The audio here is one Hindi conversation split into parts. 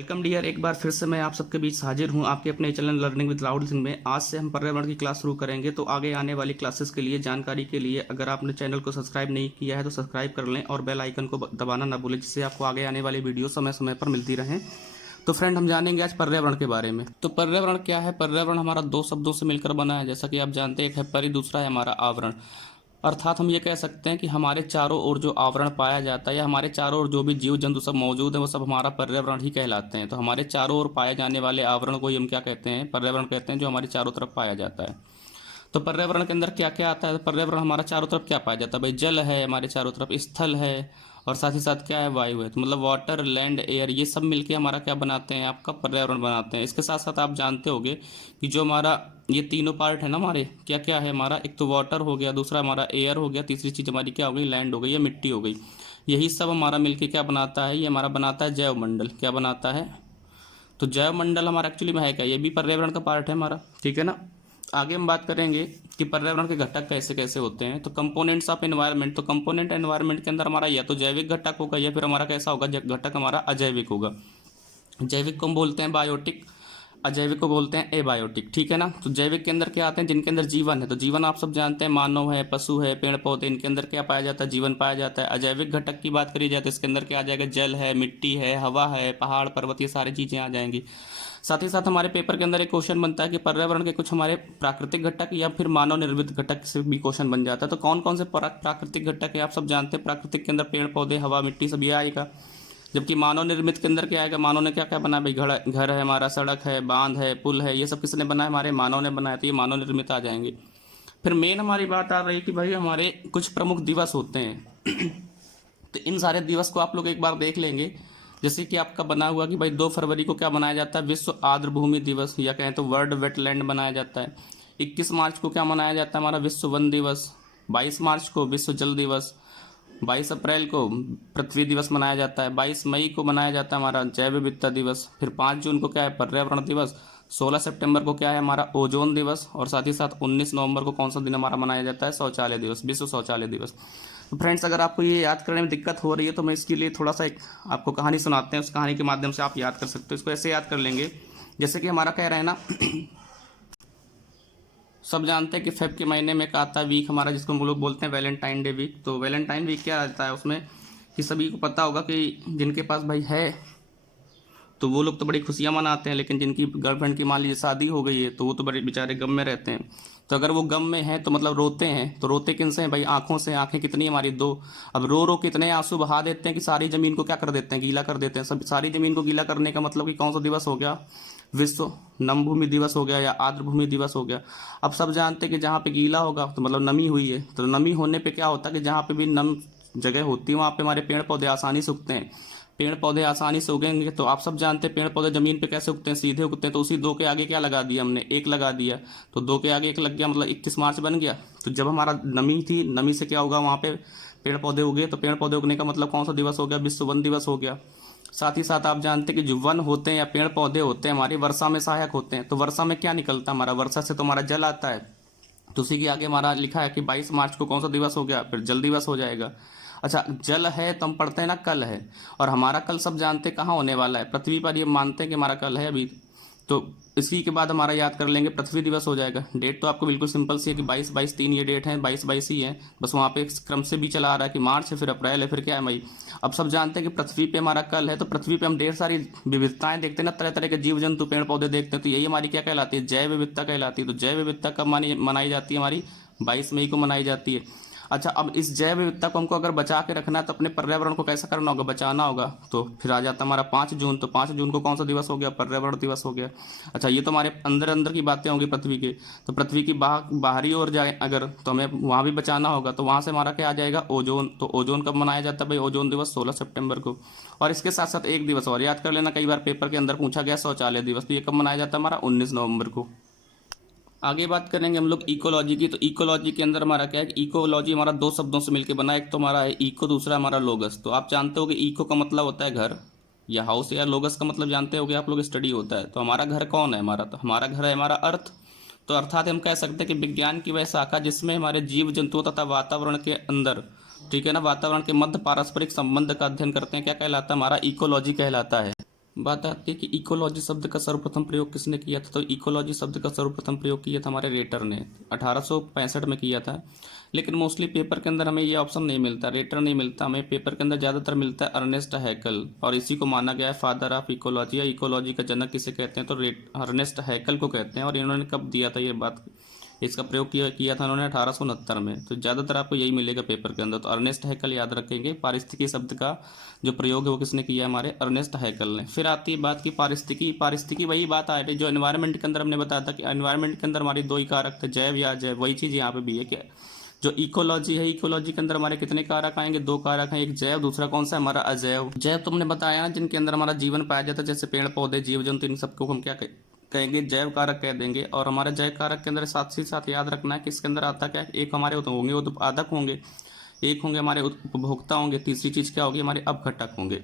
वेलकम डियर, एक बार फिर से मैं आप सबके बीच हाजिर हूं आपके अपने channel learning with Rahul Singh में। आज से हम पर्यावरण की क्लास शुरू करेंगे, तो आगे आने वाली क्लासेस के लिए जानकारी के लिए अगर आपने चैनल को सब्सक्राइब नहीं किया है तो सब्सक्राइब कर लें और बेल आइकन को दबाना ना भूलें, जिससे आपको आगे आने वाली वीडियो समय समय पर मिलती रहें। तो फ्रेंड, हम जानेंगे आज पर्यावरण के बारे में। तो पर्यावरण क्या है? पर्यावरण हमारा दो शब्दों से मिलकर बना है, जैसा कि आप जानते हैं। एक है परि, दूसरा है हमारा आवरण। अर्थात हम ये कह सकते हैं कि हमारे चारों ओर जो आवरण पाया जाता है या हमारे चारों ओर जो भी जीव जंतु सब मौजूद है वो सब हमारा पर्यावरण ही कहलाते हैं। तो हमारे चारों ओर पाए जाने वाले आवरण को ही हम क्या कहते हैं? पर्यावरण कहते हैं, जो हमारे चारों तरफ पाया जाता है। तो पर्यावरण के अंदर क्या क्या आता है? पर्यावरण हमारा चारों तरफ क्या पाया जाता है भाई? जल है हमारे चारों तरफ, स्थल है, और साथ ही साथ क्या है? वायु है। तो मतलब वाटर, लैंड, एयर, ये सब मिलके हमारा क्या बनाते हैं? आपका पर्यावरण बनाते हैं। इसके साथ साथ आप जानते होंगे कि जो हमारा ये तीनों पार्ट है ना हमारे, क्या क्या है हमारा? एक तो वाटर हो गया, दूसरा हमारा एयर हो गया, तीसरी चीज़ हमारी क्या हो गई? लैंड हो गई या मिट्टी हो गई। यही सब हमारा मिलके क्या बनाता है? ये हमारा बनाता है जैव मंडल। क्या बनाता है? तो जैव मंडल हमारा एक्चुअली में है क्या? ये भी पर्यावरण का पार्ट है हमारा, ठीक है ना। आगे हम बात करेंगे कि पर्यावरण के घटक कैसे कैसे होते हैं। तो कंपोनेंट्स ऑफ एनवायरनमेंट, तो कंपोनेंट एनवायरनमेंट के अंदर हमारा या तो जैविक घटक होगा या फिर हमारा कैसा होगा? घटक हमारा अजैविक होगा। जैविक को हम बोलते हैं बायोटिक, अजैविक को बोलते हैं एबायोटिक, ठीक है ना। तो जैविक के अंदर क्या आते हैं? जिनके अंदर जीवन है। तो जीवन आप सब जानते हैं, मानव है, पशु है, पेड़ पौधे, इनके अंदर क्या पाया जाता है? जीवन पाया जाता है। अजैविक घटक की बात करी जाए तो इसके अंदर क्या आ जाएगा? जल है, मिट्टी है, हवा है, पहाड़ पर्वत, ये सारी चीज़ें आ जाएंगी। साथ ही साथ हमारे पेपर के अंदर एक क्वेश्चन बनता है कि पर्यावरण के कुछ हमारे प्राकृतिक घटक या फिर मानव निर्मित घटक से भी क्वेश्चन बन जाता है। तो कौन कौन से प्राकृतिक घटक है? आप सब जानते हैं, प्राकृतिक के अंदर पेड़ पौधे, हवा, मिट्टी सब ये आएगा। जबकि मानव निर्मित के अंदर क्या आएगा? मानव ने क्या क्या बनाया भाई? घर है हमारा, सड़क है, बांध है, पुल है, ये सब किसने बनाया? हमारे मानव ने बनाया। तो ये मानव निर्मित आ जाएंगे। फिर मेन हमारी बात आ रही कि भाई हमारे कुछ प्रमुख दिवस होते हैं। तो इन सारे दिवस को आप लोग एक बार देख लेंगे। जैसे कि आपका बना हुआ कि भाई 2 फरवरी को क्या मनाया जाता है? विश्व आर्द्र भूमि दिवस, या कहें तो वर्ल्ड वेटलैंड मनाया जाता है। 21 मार्च को क्या मनाया जाता है? हमारा विश्व वन दिवस। 22 मार्च को विश्व जल दिवस। 22 अप्रैल को पृथ्वी दिवस मनाया जाता है। 22 मई को मनाया जाता है हमारा जैव विविधता दिवस। फिर 5 जून को क्या है? पर्यावरण दिवस। 16 सितंबर को क्या है? हमारा ओजोन दिवस। और साथ ही साथ 19 नवंबर को कौन सा दिन हमारा मनाया जाता है? शौचालय दिवस, विश्व शौचालय दिवस। तो फ्रेंड्स, अगर आपको ये याद करने में दिक्कत हो रही है तो मैं इसके लिए थोड़ा सा एक आपको कहानी सुनाते हैं। उस कहानी के माध्यम से आप याद कर सकते हो। इसको ऐसे याद कर लेंगे जैसे कि हमारा कह रहे हैं ना, सब जानते हैं कि फेब के महीने में एक आता है वीक हमारा, जिसको हम लोग बोलते हैं वैलेंटाइन डे वीक। तो वैलेंटाइन वीक क्या रहता है उसमें कि सभी को पता होगा कि जिनके पास भाई है तो वो लोग तो बड़ी खुशियां मनाते हैं, लेकिन जिनकी गर्लफ्रेंड की मान लीजिए शादी हो गई है तो वो तो बड़े बेचारे गम में रहते हैं। तो अगर वो गम में हैं तो मतलब रोते हैं, तो रोते किन से हैं भाई? आंखों से। आंखें कितनी हमारी? 2। अब रो रो कितने आंसू बहा देते हैं कि सारी जमीन को क्या कर देते हैं? गीला कर देते हैं। सब सारी जमीन को गीला करने का मतलब कि कौन सा दिवस हो गया? विश्व नम भूमि दिवस हो गया या आर्द्र भूमि दिवस हो गया। अब सब जानते हैं कि जहाँ पे गीला होगा तो मतलब नमी हुई है। तो नमी होने पे क्या होता है कि जहाँ पे भी नम जगह होती है वहाँ पे हमारे पेड़ पौधे आसानी से उगते हैं। पेड़ पौधे आसानी से उगेंगे तो आप सब जानते हैं पेड़ पौधे जमीन पे कैसे उगते हैं? सीधे उगते हैं। तो उसी 2 के आगे क्या लगा दिया हमने? 1 लगा दिया। तो 2 के आगे 1 लग गया, मतलब 21 मार्च बन गया। तो जब हमारा नमी थी, नमी से क्या होगा? वहाँ पे पेड़ पौधे उगे। तो पेड़ पौधे उगने का मतलब कौन सा दिवस हो गया? विश्व वन दिवस हो गया। साथ ही साथ आप जानते हैं कि जो वन होते हैं या पेड़ पौधे होते हैं हमारी वर्षा में सहायक होते हैं। तो वर्षा में क्या निकलता है हमारा? वर्षा से तो हमारा जल आता है। तो उसी के आगे हमारा लिखा है कि 22 मार्च को कौन सा दिवस हो गया? फिर जल दिवस हो जाएगा। अच्छा, जल है तो हम पढ़ते हैं ना कल है, और हमारा कल सब जानते हैं कहाँ होने वाला है? पृथ्वी पर। ये मानते हैं कि हमारा कल है अभी। तो इसी के बाद हमारा याद कर लेंगे पृथ्वी दिवस हो जाएगा। डेट तो आपको बिल्कुल सिंपल सी है कि 22-22-3 ये डेट है, 22-22 ही है। बस वहाँ पे क्रम से भी चला आ रहा है कि मार्च है, फिर अप्रैल है, फिर क्या है? मई। अब सब जानते हैं कि पृथ्वी पे हमारा कल है, तो पृथ्वी पे हम ढेर सारी विविधताएं देखते हैं ना, तरह तरह के जीव जंतु पेड़ पौधे देखते हैं। तो यही हमारी क्या कहलाती है? जैव विविधता कहलाती है। तो जैव विविधता कब मनाई जाती है? हमारी 22 मई को मनाई जाती है। अच्छा, अब इस जैव विविधता को हमको अगर बचा के रखना है तो अपने पर्यावरण को कैसा करना होगा? बचाना होगा। तो फिर आ जाता हमारा 5 जून। तो 5 जून को कौन सा दिवस हो गया? पर्यावरण दिवस हो गया। अच्छा, ये तो हमारे अंदर अंदर की बातें होंगी पृथ्वी के। तो पृथ्वी की बाहरी ओर जाए अगर, तो हमें वहाँ भी बचाना होगा। तो वहाँ से हमारा क्या आ जाएगा? ओजोन। तो ओजोन कब मनाया जाता है भाई? ओजोन दिवस 16 सितंबर को। और इसके साथ साथ एक दिवस और याद कर लेना, कई बार पेपर के अंदर पूछा गया, शौचालय दिवस। तो ये कब मनाया जाता है हमारा? 19 नवंबर को। आगे बात करेंगे हम लोग इकोलॉजी की। तो इकोलॉजी के अंदर हमारा क्या है? इकोलॉजी हमारा 2 शब्दों से मिलकर बना है। एक तो हमारा है इको, दूसरा हमारा लोगस। तो आप जानते हो कि इको का मतलब होता है घर या हाउस, या लोगस का मतलब जानते हो कि आप लोग स्टडी होता है। तो हमारा घर कौन है हमारा? तो हमारा घर है हमारा अर्थ। तो अर्थात हम कह सकते हैं कि विज्ञान की वह शाखा जिसमें हमारे जीव जंतुओं तथा वातावरण के अंदर, ठीक है ना, वातावरण के मध्य पारस्परिक संबंध का अध्ययन करते हैं, क्या कहलाता है? हमारा इकोलॉजी कहलाता है। बात आती है कि इकोलॉजी शब्द का सर्वप्रथम प्रयोग किसने किया था। तो इकोलॉजी शब्द का सर्वप्रथम प्रयोग किया था हमारे रेटर ने 1865 में किया था। लेकिन मोस्टली पेपर के अंदर हमें ये ऑप्शन नहीं मिलता, रेटर नहीं मिलता, हमें पेपर के अंदर ज़्यादातर मिलता है अर्नेस्ट हैकल, और इसी को माना गया है फादर ऑफ इकोलॉजी या इकोलॉजी का जनक किसे कहते हैं, तो अर्नेस्ट हैकल को कहते हैं। और इन्होंने कब दिया था ये बात, इसका प्रयोग किया था उन्होंने 1869 में। तो ज़्यादातर आपको यही मिलेगा पेपर के अंदर। तो अर्नेस्ट हैकल याद रखेंगे। पारिस्थितिकी शब्द का जो प्रयोग है वो किसने किया है, हमारे अर्नेस्ट हैकल ने। फिर आती है बात की पारिस्थितिकी वही बात आ रही जो एनवायरनमेंट के अंदर हमने बताया था कि एनवायरनमेंट के अंदर हमारी दो ही कारक थे, जैव या अजैव। वही चीज़ यहाँ पे भी है कि जो इकोलॉजी है, इकोलॉजी के अंदर हमारे कितने कारक आएंगे, दो कारक हैं, एक जैव, दूसरा कौन सा है हमारा अजैव। जैव तुमने बताया ना जिनके अंदर हमारा जीवन पाया जाता है, जैसे पेड़ पौधे जीव जंतु, इन सबको हम क्या कहेंगे, जैव कारक कह देंगे। और हमारे जैव कारक के अंदर साथ ही साथ याद रखना है कि इसके अंदर आता क्या, एक हमारे होंगे उत्पादक होंगे, एक होंगे हमारे उपभोक्ता होंगे, तीसरी चीज़ क्या होगी, हमारे अपघटक होंगे।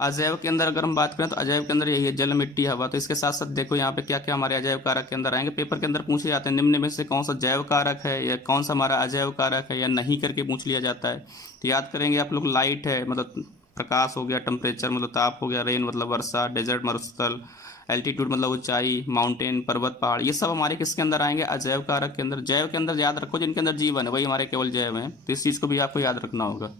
अजैव के अंदर अगर हम बात करें तो अजैव के अंदर यही है, जल, मिट्टी, हवा। तो इसके साथ साथ देखो यहाँ पे क्या क्या हमारे अजैव कारक के अंदर आएंगे। पेपर के अंदर पूछे जाते हैं निम्न में से कौन सा जैव कारक है या कौन सा हमारा अजैव कारक है या नहीं करके पूछ लिया जाता है। तो याद करेंगे आप लोग, लाइट है मतलब प्रकाश हो गया, टेम्परेचर मतलब ताप हो गया, रेन मतलब वर्षा, डेजर्ट मरुस्थल, एल्टीट्यूड मतलब ऊंचाई, माउंटेन पर्वत पहाड़, ये सब हमारे किसके अंदर आएंगे, अजैव कारक के अंदर। जैव के अंदर याद रखो जिनके अंदर जीवन है वही हमारे केवल जैव हैं। तो इस चीज़ को भी आपको याद रखना होगा।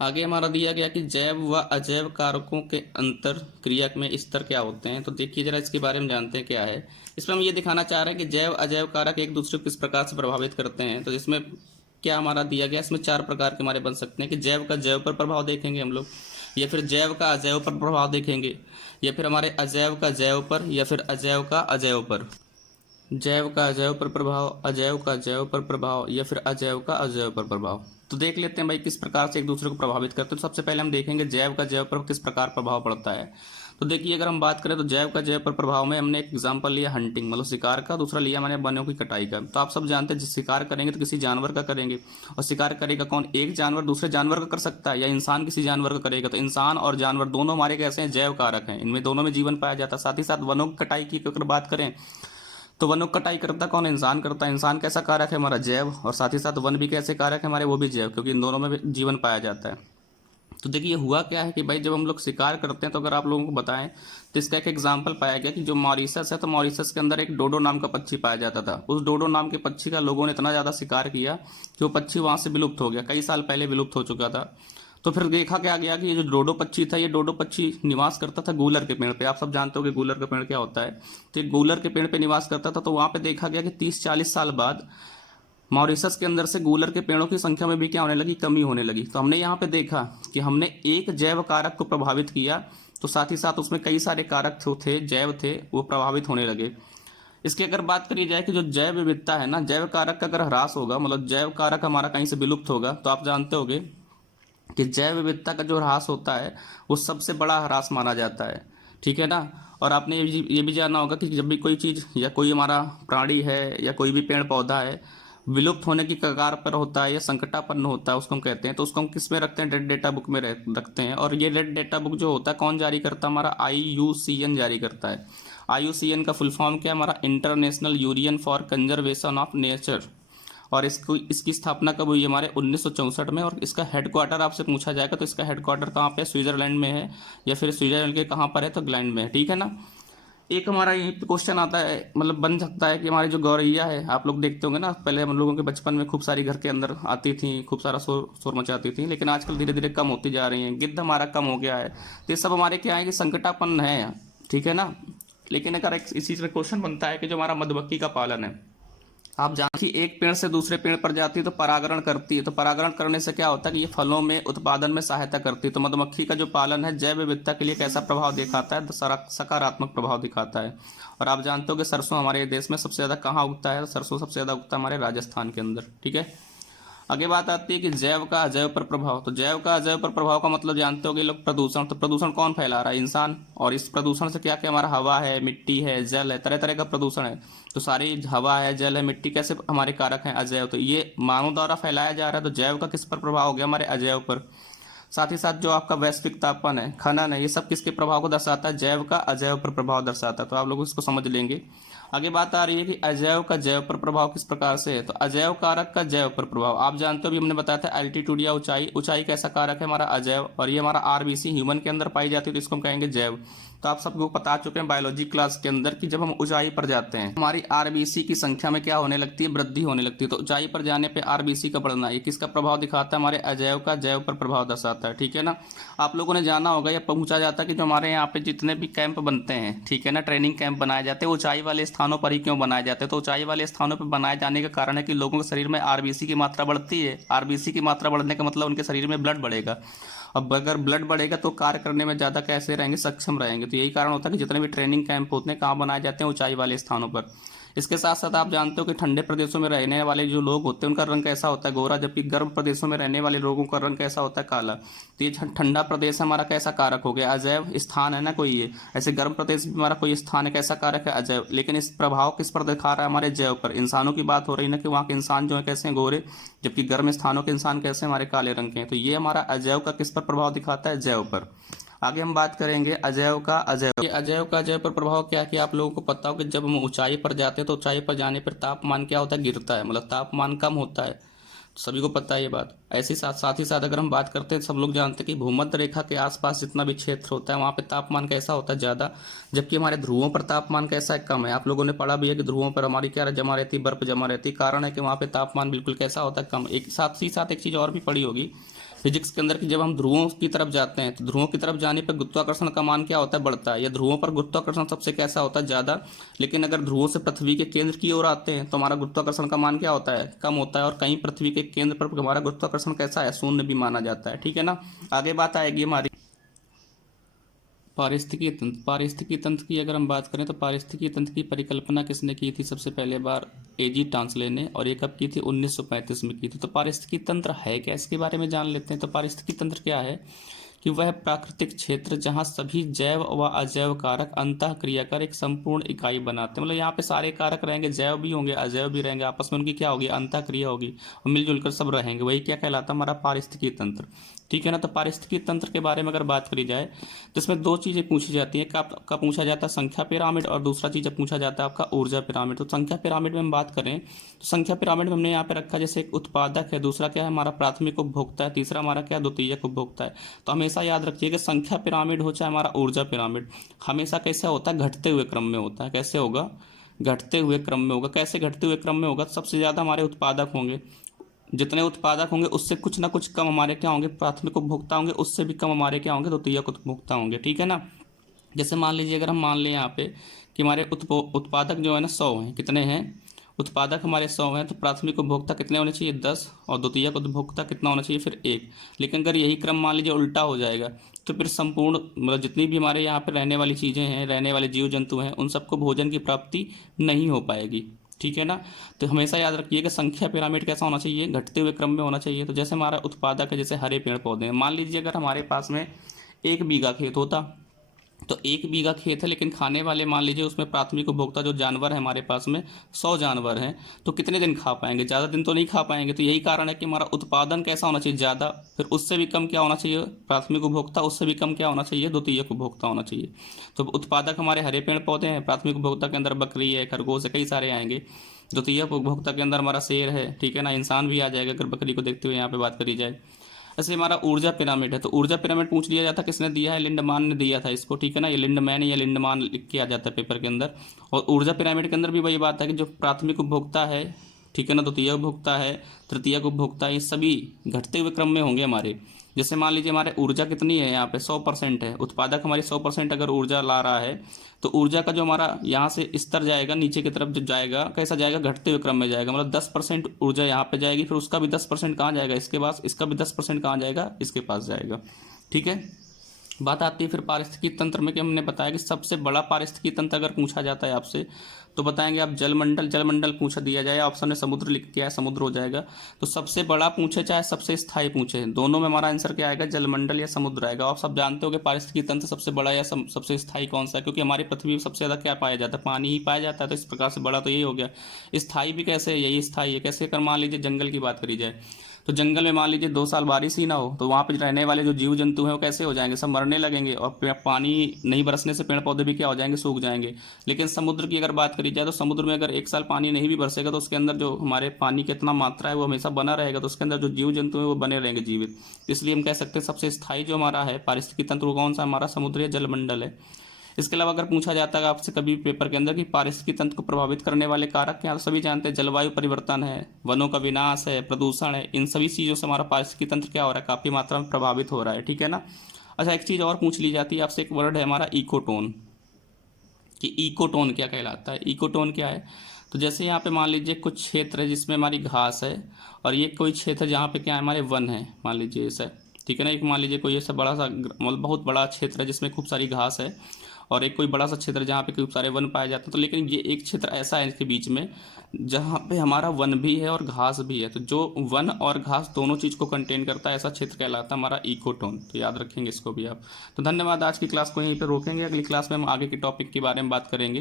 आगे हमारा दिया गया कि जैव व अजैव कारकों के अंतर क्रिया में स्तर क्या होते हैं। तो देखिए जरा इसके बारे में जानते हैं क्या है। इसमें हम ये दिखाना चाह रहे हैं कि जैव अजैव कारक एक दूसरे को किस प्रकार से प्रभावित करते हैं। तो इसमें क्या हमारा दिया गया, इसमें चार प्रकार के हमारे बन सकते हैं कि जैव का जैव पर प्रभाव देखेंगे हम लोग, या फिर जैव का अजैव पर प्रभाव देखेंगे, या फिर हमारे अजैव का जैव पर, या फिर अजैव का अजैव पर। जैव का अजैव पर प्रभाव, अजैव का जैव पर प्रभाव, या फिर अजैव का अजैव पर प्रभाव। तो देख लेते हैं भाई किस प्रकार से एक दूसरे को प्रभावित करते हैं। तो सबसे पहले हम देखेंगे जैव का जैव पर किस प्रकार प्रभाव पड़ता है। तो देखिए अगर हम बात करें तो जैव का जैव पर प्रभाव में हमने एक एग्जांपल लिया हंटिंग मतलब शिकार का, दूसरा लिया मैंने वनों की कटाई का। तो आप सब जानते हैं शिकार करेंगे तो किसी जानवर का करेंगे, और शिकार करेगा कौन, एक जानवर दूसरे जानवर का कर सकता है, या इंसान किसी जानवर का करेगा। तो इंसान और जानवर दोनों हमारे कैसे हैं, जैव कारक हैं, इनमें दोनों में जीवन पाया जाता है। साथ ही साथ वनों की कटाई की अगर बात करें तो वनों की कटाई करता कौन, इंसान करता है। इंसान कैसा कारक है, हमारा जैव, और साथ ही साथ वन भी कैसे कारक है हमारे, वो भी जैव, क्योंकि इन दोनों में भी जीवन पाया जाता है। तो देखिए हुआ क्या है कि भाई जब हम लोग शिकार करते हैं तो अगर आप लोगों को बताएं तो इसका एक एग्जाम्पल पाया गया कि जो मॉरिशस है, तो मॉरिशस के अंदर एक डोडो नाम का पक्षी पाया जाता था। उस डोडो नाम के पक्षी का लोगों ने इतना ज़्यादा शिकार किया कि वो पक्षी वहाँ से विलुप्त हो गया, कई साल पहले विलुप्त हो चुका था। तो फिर देखा क्या गया कि ये जो डोडो पक्षी था, ये डोडो पक्षी निवास करता था गूलर के पेड़ पे। आप सब जानते हो कि गूलर का पेड़ क्या होता है। तो ये गूलर के पेड़ पे निवास करता था। तो वहाँ पे देखा गया कि 30-40 साल बाद मॉरिशस के अंदर से गूलर के पेड़ों की संख्या में भी क्या होने लगी, कमी होने लगी। तो हमने यहाँ पे देखा कि हमने एक जैव कारक को प्रभावित किया, तो साथ ही साथ उसमें कई सारे कारक थे, जैव थे, वो प्रभावित होने लगे। इसकी अगर बात करी जाए कि जो जैव विविधता है ना, जैव कारक का अगर ह्रास होगा, मतलब जैव कारक हमारा कहीं से विलुप्त होगा, तो आप जानते होंगे कि जैव विविधता का जो ह्रास होता है वो सबसे बड़ा ह्रास माना जाता है, ठीक है ना। और आपने ये भी जाना होगा कि जब भी कोई चीज़ या कोई हमारा प्राणी है या कोई भी पेड़ पौधा है विलुप्त होने की कगार पर होता है या संकटापन्न होता है, उसको हम कहते हैं, तो उसको हम किस में रखते हैं, रेड डेटा बुक में रखते हैं। और ये रेड डेटा बुक जो होता है कौन जारी करता है, हमारा IUCN जारी करता है। IUCN का फुल फॉर्म क्या है, हमारा international union for conservation of nature. और इसकी स्थापना कब हुई, हमारे 1964 में। और इसका हेडक्वार्टर आपसे पूछा जाएगा तो इसका हेडक्वार्टर कहाँ पे है, स्विट्जरलैंड में है, या फिर स्विट्जरलैंड के कहाँ पर है, तो ग्लैंड में है, ठीक है ना। एक हमारा ये क्वेश्चन आता है, मतलब बन सकता है कि हमारी जो गौरैया है, आप लोग देखते होंगे ना, पहले हम लोगों के बचपन में खूब सारी घर के अंदर आती थी, खूब सारा शोर मचाती थी, लेकिन आजकल धीरे धीरे कम होती जा रही हैं। गिद्ध हमारा कम हो गया है। तो ये सब हमारे क्या है कि संकटापन्न है, ठीक है ना। लेकिन अगर इस चीज़ में क्वेश्चन बनता है कि जो हमारा मधुमक्खी का पालन है, आप जानते हैं एक पेड़ से दूसरे पेड़ पर जाती है तो परागण करती है। तो परागण करने से क्या होता है कि ये फलों में उत्पादन में सहायता करती है। तो मधुमक्खी का जो पालन है जैव विविधता के लिए कैसा प्रभाव दिखाता है, तो सकारात्मक प्रभाव दिखाता है। और आप जानते हो कि सरसों हमारे देश में सबसे ज़्यादा कहाँ उगता है, सरसों सबसे ज़्यादा उगता है हमारे राजस्थान के अंदर, ठीक है। आगे बात आती है कि जैव का अजैव पर प्रभाव। तो जैव का अजैव पर प्रभाव का मतलब जानते हो कि लोग प्रदूषण। तो प्रदूषण कौन फैला रहा है, इंसान। और इस प्रदूषण से क्या क्या हमारा हवा है, मिट्टी है, जल है, तरह तरह का प्रदूषण है। तो सारी हवा है, जल है, मिट्टी कैसे हमारे कारक हैं, अजैव। तो ये मानव द्वारा फैलाया जा रहा है। तो जैव का किस पर प्रभाव हो गया, हमारे अजैव पर। साथ ही साथ जो आपका वैश्विक तापमान है, खनन है, ये सब किसके प्रभाव को दर्शाता है, जैव का अजैव पर प्रभाव दर्शाता है। तो आप लोग इसको समझ लेंगे। आगे बात आ रही है कि अजैव का जैव पर प्रभाव किस प्रकार से है। तो अजैव कारक का जैव पर प्रभाव आप जानते हो, अभी हमने बताया था एल्टीट्यूड या ऊंचाई। ऊंचाई कैसा कारक है हमारा अजैव, और ये हमारा आरबीसी ह्यूमन के अंदर पाई जाती है तो इसको हम कहेंगे जैव। तो आप सबको बता चुके हैं बायोलॉजी क्लास के अंदर कि जब हम ऊंचाई पर जाते हैं हमारी आरबीसी की संख्या में क्या होने लगती है, वृद्धि होने लगती है। तो ऊंचाई पर जाने पे आरबीसी का बढ़ना, ये किसका प्रभाव दिखाता है, हमारे अजैव का जैव पर प्रभाव दर्शाता है। ठीक है ना। आप लोगों ने जाना होगा या पूछा जाता है कि जो हमारे यहाँ पे जितने भी कैंप बनते हैं, ठीक है ना, ट्रेनिंग कैंप बनाए जाते हैं, ऊंचाई वाले स्थानों पर ही क्यों बनाए जाते हैं। तो ऊंचाई वाले स्थानों पर बनाए जाने का कारण है कि लोगों के शरीर में आरबीसी की मात्रा बढ़ती है। आरबीसी की मात्रा बढ़ने का मतलब उनके शरीर में ब्लड बढ़ेगा। अब अगर ब्लड बढ़ेगा तो कार्य करने में ज़्यादा कैसे रहेंगे, सक्षम रहेंगे। तो यही कारण होता है कि जितने भी ट्रेनिंग कैंप होते हैं कहाँ बनाए जाते हैं, ऊंचाई वाले स्थानों पर। इसके साथ साथ आप जानते हो कि ठंडे प्रदेशों में रहने वाले जो लोग होते हैं उनका रंग कैसा होता है, गोरा, जबकि गर्म प्रदेशों में रहने वाले लोगों का रंग कैसा होता है, काला। तो ये ठंडा प्रदेश हमारा कैसा कारक हो गया, अजैव स्थान है ना कोई ये। ऐसे गर्म प्रदेश में हमारा कोई स्थान है, कैसा कारक है, अजैव। लेकिन इस प्रभाव किस पर दिखा रहा है, हमारे जैव पर। इंसानों की बात हो रही है ना कि वहाँ के इंसान जो है कैसे हैं, गोरे, जबकि गर्म स्थानों के इंसान कैसे हमारे काले रंग के हैं। तो ये हमारा अजैव का किस पर प्रभाव दिखाता है, जैव पर। आगे हम बात करेंगे अजैव का अजैव। ये अजैव का अजैव पर प्रभाव क्या है कि आप लोगों को पता हो कि जब हम ऊंचाई पर जाते हैं तो ऊंचाई पर जाने पर तापमान क्या होता है, गिरता है, मतलब तापमान कम होता है। सभी को पता है ये बात। ऐसे साथ ही साथ अगर हम बात करते हैं, सब लोग जानते हैं कि भूमध्य रेखा के आसपास जितना भी क्षेत्र होता है वहाँ पे तापमान कैसा होता है, ज़्यादा। जबकि हमारे ध्रुवों पर तापमान कैसा है, कम है। आप लोगों ने पढ़ा भी है कि ध्रुवों पर हमारी क्या जमा रहती है, बर्फ जमा रहती है। कारण है कि वहाँ पे तापमान बिल्कुल कैसा होता है, कम। एक साथ ही साथ एक चीज़ और भी पड़ी होगी फिजिक्स के अंदर कि जब हम ध्रुवों की तरफ जाते हैं तो ध्रुवों की तरफ जाने पर गुरुत्वाकर्षण का मान क्या होता है, बढ़ता है। या ध्रुवों पर गुरुत्वाकर्षण सबसे कैसा होता है, ज़्यादा। लेकिन अगर ध्रुवों से पृथ्वी के केंद्र की ओर आते हैं तो हमारा गुरुत्वाकर्षण का मान क्या होता है, कम होता है। और कहीं पृथ्वी के केंद्र पर हमारा गुरुत्वाकर्षण कैसा है, शून्य भी माना जाता है। ठीक है ना। आगे बात आएगी हमारी पारिस्थितिकी तंत्र। पारिस्थितिकी तंत्र की अगर हम बात करें तो पारिस्थितिकी तंत्र की परिकल्पना किसने की थी, सबसे पहले बार एजी टांसले ने। और ये कब की थी, 1935 में की थी। तो पारिस्थितिकी तंत्र है क्या, इसके बारे में जान लेते हैं। तो पारिस्थितिकी तंत्र क्या है कि वह प्राकृतिक क्षेत्र जहाँ सभी जैव व अजैव कारक अंतः क्रिया कर एक संपूर्ण इकाई बनाते हैं। मतलब यहाँ पे सारे कारक रहेंगे, जैव भी होंगे अजैव भी रहेंगे, आपस में उनकी क्या होगी, अंतः क्रिया होगी और मिलजुल कर सब रहेंगे। वही क्या कहलाता है, हमारा पारिस्थितिकी तंत्र। ठीक है ना। तो पारिस्थितिकी तंत्र के बारे में अगर बात करी जाए तो इसमें दो चीज़ें पूछी जाती हैं। का पूछा जाता है संख्या पिरामिड, और दूसरा चीज़ पूछा जाता है आपका ऊर्जा पिरामिड। तो संख्या पिरामिड में हम बात करें तो संख्या पिरामिड में हमने यहाँ पे रखा जैसे एक उत्पादक है, दूसरा क्या है हमारा प्राथमिक उपभोक्ता है, तीसरा हमारा क्या द्वितीयक उपभोक्ता है। तो हमेशा याद रखिए कि संख्या पिरामिड हो चाहे हमारा ऊर्जा पिरामिड, हमेशा कैसे होता है, घटते हुए क्रम में होता है। कैसे होगा, घटते हुए क्रम में होगा। कैसे घटते हुए क्रम में होगा, सबसे ज़्यादा हमारे उत्पादक होंगे। जितने उत्पादक होंगे उससे कुछ ना कुछ कम हमारे क्या होंगे, प्राथमिक उपभोक्ता होंगे। उससे भी कम हमारे क्या होंगे, द्वितीयक उपभोक्ता होंगे। ठीक है ना। जैसे मान लीजिए अगर हम मान लें यहाँ पे कि हमारे उत्पादक जो है ना 100 हैं। कितने हैं, उत्पादक हमारे 100 हैं। तो प्राथमिक उपभोक्ता कितने होने चाहिए, 10। और द्वितीयक उपभोक्ता कितना होना चाहिए, फिर 1। लेकिन अगर यही क्रम मान लीजिए उल्टा हो जाएगा तो फिर संपूर्ण मतलब जितनी भी हमारे यहाँ पे रहने वाली चीज़ें हैं, रहने वाले जीव जंतु हैं, उन सबको भोजन की प्राप्ति नहीं हो पाएगी। ठीक है ना। तो हमेशा याद रखिए कि संख्या पिरामिड कैसा होना चाहिए, घटते हुए क्रम में होना चाहिए। तो जैसे हमारा उत्पादक है, जैसे हरे पेड़ पौधे हैं। मान लीजिए अगर हमारे पास में 1 बीघा खेत होता, तो 1 बीघा खेत है लेकिन खाने वाले मान लीजिए उसमें प्राथमिक उपभोक्ता जो जानवर है हमारे पास में 100 जानवर हैं। तो कितने दिन खा पाएंगे, ज़्यादा दिन तो नहीं खा पाएंगे। तो यही कारण है कि हमारा उत्पादन कैसा होना चाहिए, ज़्यादा। फिर उससे भी कम क्या होना चाहिए, प्राथमिक उपभोक्ता। उससे भी कम क्या होना चाहिए, द्वितीयक उपभोक्ता होना चाहिए। तो उत्पादक हमारे हरे पेड़ पौधे हैं, प्राथमिक उपभोक्ता के अंदर बकरी है, खरगोश है, कई सारे आएंगे। द्वितीयक उपभोक्ता के अंदर हमारा शेर है। ठीक है ना। इंसान भी आ जाएगा अगर बकरी को देखते हुए यहाँ पे बात करी जाए। ऐसे हमारा ऊर्जा पिरामिड है। तो ऊर्जा पिरामिड पूछ लिया जाता है किसने दिया है, लिंडमान ने दिया था इसको। ठीक है ना। ये लिंडमैन या लिंडमान लिख के आ जाता है पेपर के अंदर। और ऊर्जा पिरामिड के अंदर भी वही बात है कि जो प्राथमिक उपभोक्ता है, ठीक है ना, द्वितीय उपभोक्ता है, तृतीय उपभोक्ता, ये सभी घटते हुए क्रम में होंगे हमारे। जैसे मान लीजिए हमारे ऊर्जा कितनी है यहाँ पे, 100% है। उत्पादक हमारी 100% अगर ऊर्जा ला रहा है तो ऊर्जा का जो हमारा यहाँ से स्तर जाएगा नीचे की तरफ जो जाएगा, कैसा जाएगा, घटते हुए क्रम में जाएगा। मतलब 10% ऊर्जा यहाँ पे जाएगी, फिर उसका भी 10% कहाँ जाएगा, इसके पास। इसका भी 10% कहाँ जाएगा, इसके पास जाएगा। ठीक है। बात आती है फिर पारिस्थितिकी तंत्र में कि हमने बताया कि सबसे बड़ा पारिस्थितिकी तंत्र अगर पूछा जाता है आपसे तो बताएंगे आप जलमंडल। जलमंडल पूछा दिया जाए, ऑप्शन में समुद्र लिख के आए, समुद्र हो जाएगा। तो सबसे बड़ा पूछे चाहे सबसे स्थायी पूछे, दोनों में हमारा आंसर क्या आएगा, जलमंडल या समुद्र आएगा। आप सब जानते हो कि पारिस्थितिकी तंत्र सबसे बड़ा या सबसे स्थायी कौन सा है, क्योंकि हमारी पृथ्वी में सबसे ज़्यादा क्या पाया जाता है, पानी ही पाया जाता है। तो इस प्रकार से बड़ा तो यही हो गया। स्थायी भी कैसे है, यही स्थायी है। कैसे कर मान लीजिए जंगल की बात करी जाए तो जंगल में मान लीजिए 2 साल बारिश ही ना हो तो वहाँ पे रहने वाले जो जीव जंतु हैं वो कैसे हो जाएंगे, सब मरने लगेंगे। और पानी नहीं बरसने से पेड़ पौधे भी क्या हो जाएंगे, सूख जाएंगे। लेकिन समुद्र की अगर बात करी जाए तो समुद्र में अगर 1 साल पानी नहीं भी बरसेगा तो उसके अंदर जो हमारे पानी की इतना मात्रा है वो हमेशा बना रहेगा, तो उसके अंदर जो जीव जंतु है वो बने रहेंगे जीवित। इसलिए हम कह सकते हैं सबसे स्थायी जो हमारा है पारिस्थितिकी तंत्र वो कौन सा, हमारा समुद्री जलमंडल है। इसके अलावा अगर पूछा जाता है आपसे कभी पेपर के अंदर कि पारिस्थितिकी तंत्र को प्रभावित करने वाले कारक क्या, तो सभी जानते हैं जलवायु परिवर्तन है, वनों का विनाश है, प्रदूषण है। इन सभी चीज़ों से हमारा पारिस्थितिकी तंत्र क्या हो रहा है, काफ़ी मात्रा में प्रभावित हो रहा है, ठीक है ना। अच्छा, एक चीज़ और पूछ ली जाती है आपसे, एक वर्ड है हमारा इकोटोन, कि इकोटोन क्या कहलाता है। इकोटोन क्या है, तो जैसे यहाँ पे मान लीजिए कुछ क्षेत्र है जिसमें हमारी घास है, और ये कोई क्षेत्र जहाँ पे क्या है हमारे वन है, मान लीजिए ऐसा, ठीक है ना। एक मान लीजिए कोई ऐसा बड़ा सा मतलब बहुत बड़ा क्षेत्र है जिसमें खूब सारी घास है, और एक कोई बड़ा सा क्षेत्र जहाँ पे खूब सारे वन पाए जाते हैं। तो लेकिन ये एक क्षेत्र ऐसा है इसके बीच में जहाँ पे हमारा वन भी है और घास भी है, तो जो वन और घास दोनों चीज़ को कंटेन करता है ऐसा क्षेत्र कहलाता है हमारा इकोटोन। तो याद रखेंगे इसको भी आप। तो धन्यवाद, आज की क्लास को यहीं पर रोकेंगे, अगली क्लास में हम आगे के टॉपिक के बारे में बात करेंगे।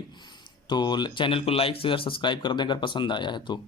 तो चैनल को लाइक शेयर सब्सक्राइब कर दें अगर पसंद आया है तो।